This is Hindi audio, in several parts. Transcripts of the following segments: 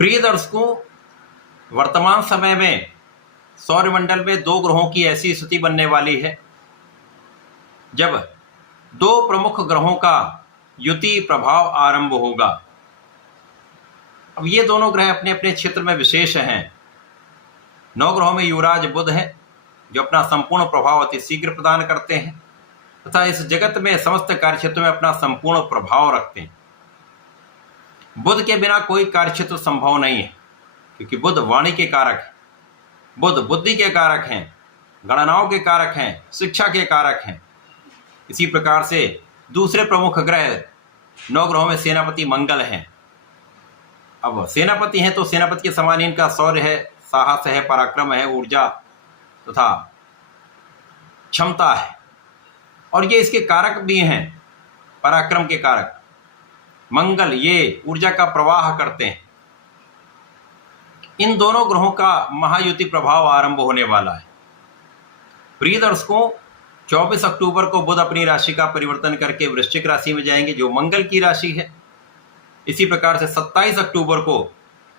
प्रिय दर्शकों, वर्तमान समय में सौरमंडल में दो ग्रहों की ऐसी स्थिति बनने वाली है जब दो प्रमुख ग्रहों का युति प्रभाव आरंभ होगा। अब ये दोनों ग्रह अपने अपने क्षेत्र में विशेष हैं। 9 ग्रहों में युवराज बुध है जो अपना संपूर्ण प्रभाव अति शीघ्र प्रदान करते हैं तथा इस जगत में समस्त कार्यक्षेत्रों में अपना संपूर्ण प्रभाव रखते हैं। बुध के बिना कोई कार्यक्षेत्र संभव नहीं है, क्योंकि बुध वाणी के कारक है, बुध बुद्धि के कारक हैं, गणनाओं के कारक हैं, शिक्षा के कारक हैं। इसी प्रकार से दूसरे प्रमुख ग्रह 9 ग्रहों में सेनापति मंगल हैं। अब सेनापति हैं तो सेनापति के समान इनका शौर्य है, साहस है, पराक्रम है, ऊर्जा तथा क्षमता है, और ये इसके कारक भी हैं, पराक्रम के कारक। मंगल ये ऊर्जा का प्रवाह करते हैं। इन दोनों ग्रहों का महायुति प्रभाव आरंभ होने वाला है। प्रिय दर्शकों, 24 अक्टूबर को बुध अपनी राशि का परिवर्तन करके वृश्चिक राशि में जाएंगे, जो मंगल की राशि है। इसी प्रकार से 27 अक्टूबर को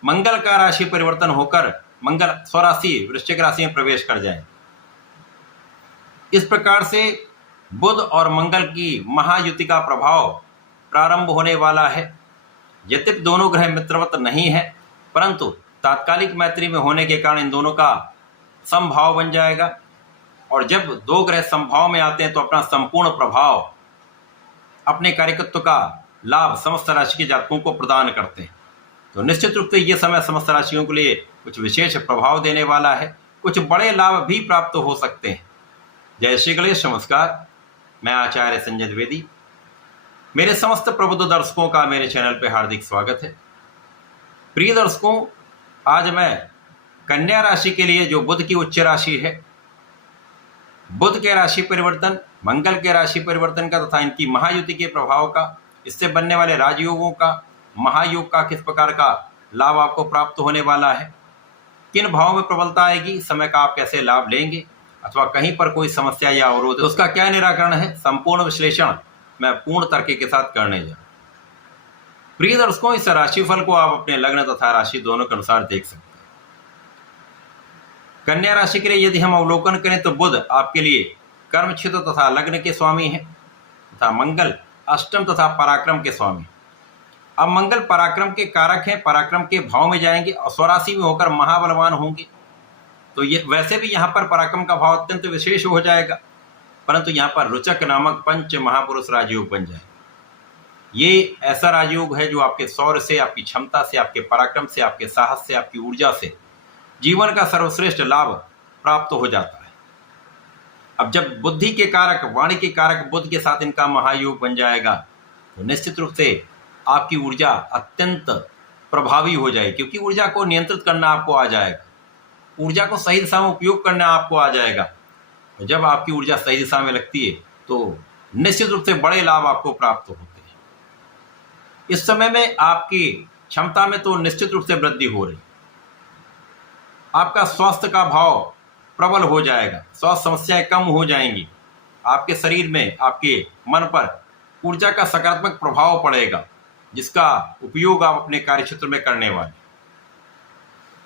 मंगल का राशि परिवर्तन होकर मंगल स्वराशि वृश्चिक राशि में प्रवेश कर जाए। इस प्रकार से बुध और मंगल की महायुति का प्रभाव प्रारंभ होने वाला है। यद्यपि दोनों ग्रह मित्रवत नहीं है, परंतु तात्कालिक मैत्री में होने के कारण इन दोनों का समभाव बन जाएगा, और जब दो ग्रह समभाव में आते हैं तो अपना संपूर्ण प्रभाव, अपने कार्यकत्व का लाभ समस्त राशि के जातकों को प्रदान करते हैं। तो निश्चित रूप से ये समय समस्त राशियों के लिए कुछ विशेष प्रभाव देने वाला है। कुछ बड़े लाभ भी प्राप्त हो सकते हैं। जय श्री गणेश। नमस्कार, मैं आचार्य संजय द्विवेदी। मेरे समस्त प्रबुद्ध दर्शकों का मेरे चैनल पर हार्दिक स्वागत है। प्रिय दर्शकों, आज मैं कन्या राशि के लिए, जो बुध की उच्च राशि है, बुध के राशि परिवर्तन, मंगल के राशि परिवर्तन का तथा इनकी महायुति के प्रभाव का, इससे बनने वाले राजयोगों का, महायोग का किस प्रकार का लाभ आपको प्राप्त होने वाला है, किन भावों में प्रबलता आएगी, समय का आप कैसे लाभ लेंगे, अथवा कहीं पर कोई समस्या या अवरोध है उसका क्या निराकरण है, संपूर्ण विश्लेषण मैं पूर्ण तर्क के साथ करने जा रहा हूं। प्रिय दर्शकों, इस राशिफल को आप अपने लग्न तथा राशि दोनों के अनुसार देख सकते हैं। कन्या राशि के लिए यदि हम अवलोकन करें तो बुध आपके लिए कर्म क्षेत्र तथा लग्न के स्वामी हैं तथा मंगल अष्टम तथा पराक्रम के स्वामी। अब मंगल पराक्रम के कारक हैं, पराक्रम के भाव में जाएंगे और स्वराशि में होकर महाबलवान होंगे। तो ये वैसे भी यहाँ पर पराक्रम का भाव अत्यंत विशेष हो जाएगा, परंतु यहाँ पर रुचक नामक पंच महापुरुष राजयोग बन जाए। ये ऐसा राजयोग है जो आपके शौर्य से, आपकी क्षमता से, आपके पराक्रम से, आपके साहस से, आपकी ऊर्जा से जीवन का सर्वश्रेष्ठ लाभ प्राप्त हो जाता है। अब जब बुद्धि के कारक, वाणी के कारक बुध के साथ इनका महायोग बन जाएगा तो निश्चित रूप से आपकी ऊर्जा अत्यंत प्रभावी हो जाएगी, क्योंकि ऊर्जा को नियंत्रित करना आपको आ जाएगा, ऊर्जा को सही दिशा में उपयोग करना आपको आ जाएगा। जब आपकी ऊर्जा सही दिशा में लगती है तो निश्चित रूप से बड़े लाभ आपको प्राप्त होते हैं। इस समय में आपकी क्षमता में तो निश्चित रूप से वृद्धि हो रही, आपका स्वास्थ्य का भाव प्रबल हो जाएगा, स्वास्थ्य समस्याएं कम हो जाएंगी, आपके शरीर में, आपके मन पर ऊर्जा का सकारात्मक प्रभाव पड़ेगा, जिसका उपयोग आप अपने कार्यक्षेत्र में करने वाले।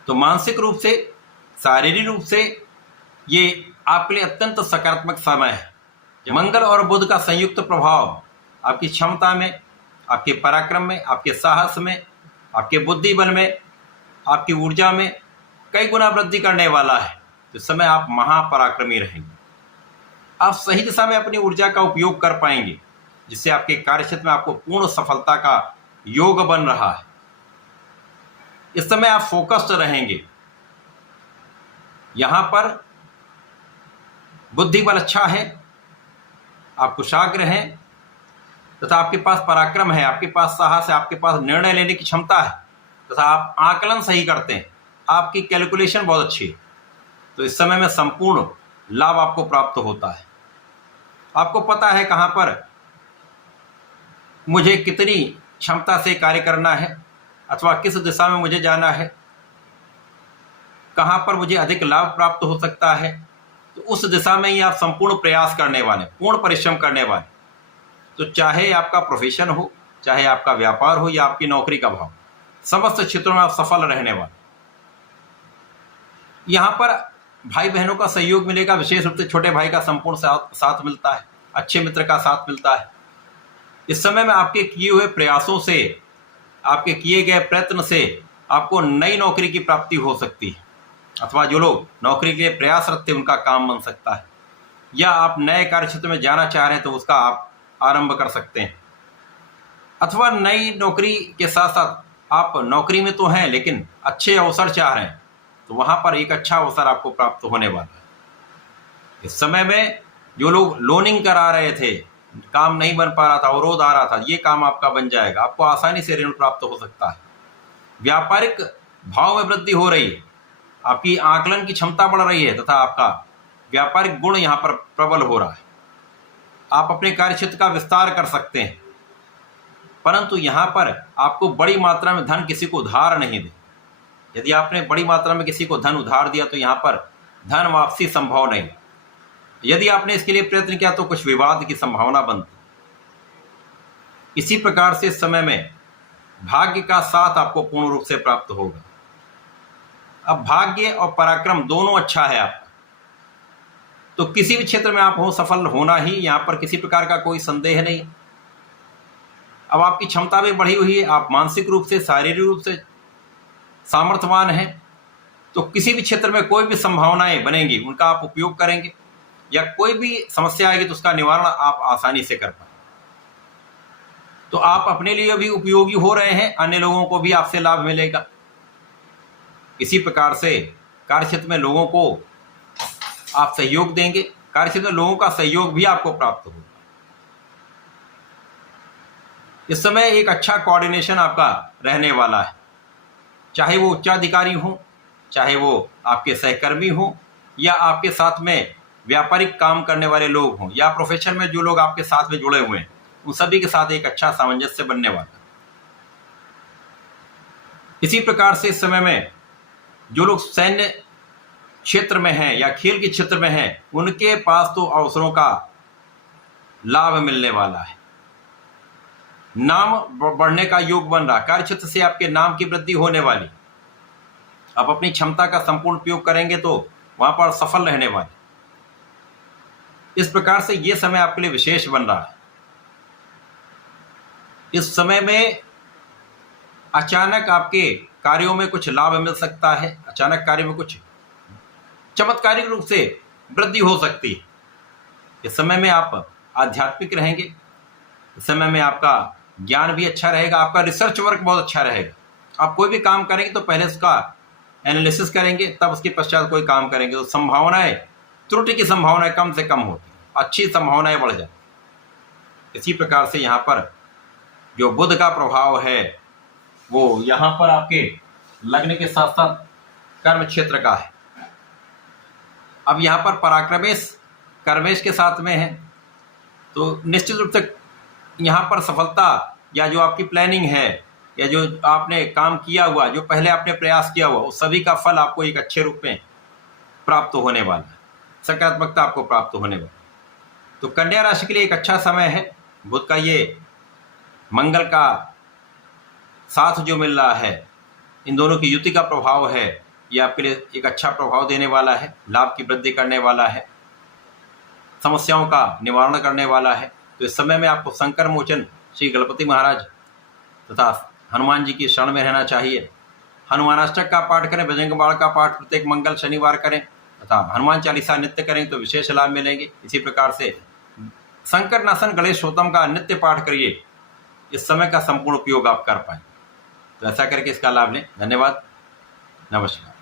तो मानसिक रूप से, शारीरिक रूप से ये आपके लिए अत्यंत सकारात्मक समय है। मंगल और बुध का संयुक्त प्रभाव आपकी क्षमता में, आपके पराक्रम में, आपके साहस में, आपके बुद्धि बल में, आपकी ऊर्जा में कई गुना वृद्धि करने वाला है। तो इस समय आप महापराक्रमी रहेंगे, आप सही दिशा में अपनी ऊर्जा का उपयोग कर पाएंगे, जिससे आपके कार्यक्षेत्र में आपको पूर्ण सफलता का योग बन रहा है। इस समय आप फोकस्ड रहेंगे, यहां पर बुद्धि बल अच्छा है, आप कुशाग्र हैं तथा आपके पास पराक्रम है, आपके पास साहस है, आपके पास निर्णय लेने की क्षमता है तथा आप आकलन सही करते हैं, आपकी कैलकुलेशन बहुत अच्छी है। तो इस समय में संपूर्ण लाभ आपको प्राप्त होता है। आपको पता है कहां पर मुझे कितनी क्षमता से कार्य करना है, अथवा किस दिशा में मुझे जाना है, कहां पर मुझे अधिक लाभ प्राप्त हो सकता है। तो उस दिशा में ही आप संपूर्ण प्रयास करने वाले, पूर्ण परिश्रम करने वाले। तो चाहे आपका प्रोफेशन हो, चाहे आपका व्यापार हो या आपकी नौकरी का भाव, समस्त क्षेत्रों में आप सफल रहने वाले। यहाँ पर भाई बहनों का सहयोग मिलेगा, विशेष रूप से छोटे भाई का संपूर्ण साथ मिलता है, अच्छे मित्र का साथ मिलता है। इस समय में आपके किए हुए प्रयासों से, आपके किए गए प्रयत्न से आपको नई नौकरी की प्राप्ति हो सकती है, अथवा जो लोग नौकरी के लिए प्रयासरत थे उनका काम बन सकता है, या आप नए कार्य क्षेत्र में जाना चाह रहे हैं तो उसका आप आरंभ कर सकते हैं, अथवा नई नौकरी के साथ साथ आप नौकरी में तो हैं लेकिन अच्छे अवसर चाह रहे हैं तो वहां पर एक अच्छा अवसर आपको प्राप्त होने वाला है। इस समय में जो लोग लोनिंग करा रहे थे, काम नहीं बन पा रहा था, अवरोध आ रहा था, ये काम आपका बन जाएगा, आपको आसानी से ऋण प्राप्त हो सकता है। व्यापारिक भाव में वृद्धि हो रही है, आपकी आकलन की क्षमता बढ़ रही है तथा आपका व्यापारिक गुण यहाँ पर प्रबल हो रहा है। आप अपने कार्यक्षेत्र का विस्तार कर सकते हैं, परंतु यहाँ पर आपको बड़ी मात्रा में धन किसी को उधार नहीं दे। यदि आपने बड़ी मात्रा में किसी को धन उधार दिया तो यहाँ पर धन वापसी संभव नहीं। यदि आपने इसके लिए प्रयत्न किया तो कुछ विवाद की संभावना बनती। इसी प्रकार से इस समय में भाग्य का साथ आपको पूर्ण रूप से प्राप्त होगा। अब भाग्य और पराक्रम दोनों अच्छा है आपका, तो किसी भी क्षेत्र में आप हो सफल होना ही, यहाँ पर किसी प्रकार का कोई संदेह नहीं। अब आपकी क्षमता भी बढ़ी हुई है, आप मानसिक रूप से, शारीरिक रूप से सामर्थ्यवान हैं, तो किसी भी क्षेत्र में कोई भी संभावनाएं बनेंगी उनका आप उपयोग करेंगे, या कोई भी समस्या आएगी तो उसका निवारण आप आसानी से कर पाएंगे। तो आप अपने लिए भी उपयोगी हो रहे हैं, अन्य लोगों को भी आपसे लाभ मिलेगा। इसी प्रकार से कार्यक्षेत्र में लोगों को आप सहयोग देंगे, कार्यक्षेत्र में लोगों का सहयोग भी आपको प्राप्त होगा। इस समय एक अच्छा कोऑर्डिनेशन आपका रहने वाला है, चाहे वो उच्चाधिकारी हो, चाहे वो आपके सहकर्मी हो, या आपके साथ में व्यापारिक काम करने वाले लोग हों, या प्रोफेशन में जो लोग आपके साथ में जुड़े हुए हैं, उन सभी के साथ एक अच्छा सामंजस्य बनने वाला है। इसी प्रकार से इस समय में जो लोग सैन्य क्षेत्र में हैं या खेल के क्षेत्र में हैं, उनके पास तो अवसरों का लाभ मिलने वाला है। नाम बढ़ने का योग बन रहा, कार्यक्षेत्र से आपके नाम की वृद्धि होने वाली। आप अपनी क्षमता का संपूर्ण उपयोग करेंगे तो वहां पर सफल रहने वाले। इस प्रकार से ये समय आपके लिए विशेष बन रहा है। इस समय में अचानक आपके कार्यों में कुछ लाभ मिल सकता है, अचानक कार्य में कुछ चमत्कारिक रूप से वृद्धि हो सकती है। इस समय में आप आध्यात्मिक रहेंगे, इस समय में आपका ज्ञान भी अच्छा रहेगा, आपका रिसर्च वर्क बहुत अच्छा रहेगा। आप कोई भी काम करेंगे तो पहले उसका एनालिसिस करेंगे, तब उसके पश्चात कोई काम करेंगे, तो संभावनाएं, त्रुटि की संभावनाएं कम से कम होती, अच्छी संभावनाएं बढ़ जाती। इसी प्रकार से यहाँ पर जो बुध का प्रभाव है वो यहाँ पर आपके लग्न के साथ साथ कर्म क्षेत्र का है। अब यहाँ पर पराक्रमेश कर्मेश के साथ में है, तो निश्चित रूप से यहाँ पर सफलता, या जो आपकी प्लानिंग है, या जो आपने काम किया हुआ, जो पहले आपने प्रयास किया हुआ, उस सभी का फल आपको एक अच्छे रूप में प्राप्त होने वाला है, सकारात्मकता आपको प्राप्त होने वाली। तो कन्या राशि के लिए एक अच्छा समय है। बुध का ये मंगल का साथ जो मिल रहा है, इन दोनों की युति का प्रभाव है, ये आपके लिए एक अच्छा प्रभाव देने वाला है, लाभ की वृद्धि करने वाला है, समस्याओं का निवारण करने वाला है। तो इस समय में आपको संकर मोचन श्री गणपति महाराज तथा हनुमान जी की शरण में रहना चाहिए। हनुमानाष्टक का पाठ करें, बजरंग बाण का पाठ प्रत्येक मंगल शनिवार करें तथा हनुमान चालीसा नित्य करें तो विशेष लाभ मिलेंगे। इसी प्रकार से संकर नाशन गणेश स्तोत्रम का नित्य पाठ करिए, इस समय का संपूर्ण उपयोग आप कर पाएं। तो ऐसा करके इसका लाभ लें। धन्यवाद, नमस्कार।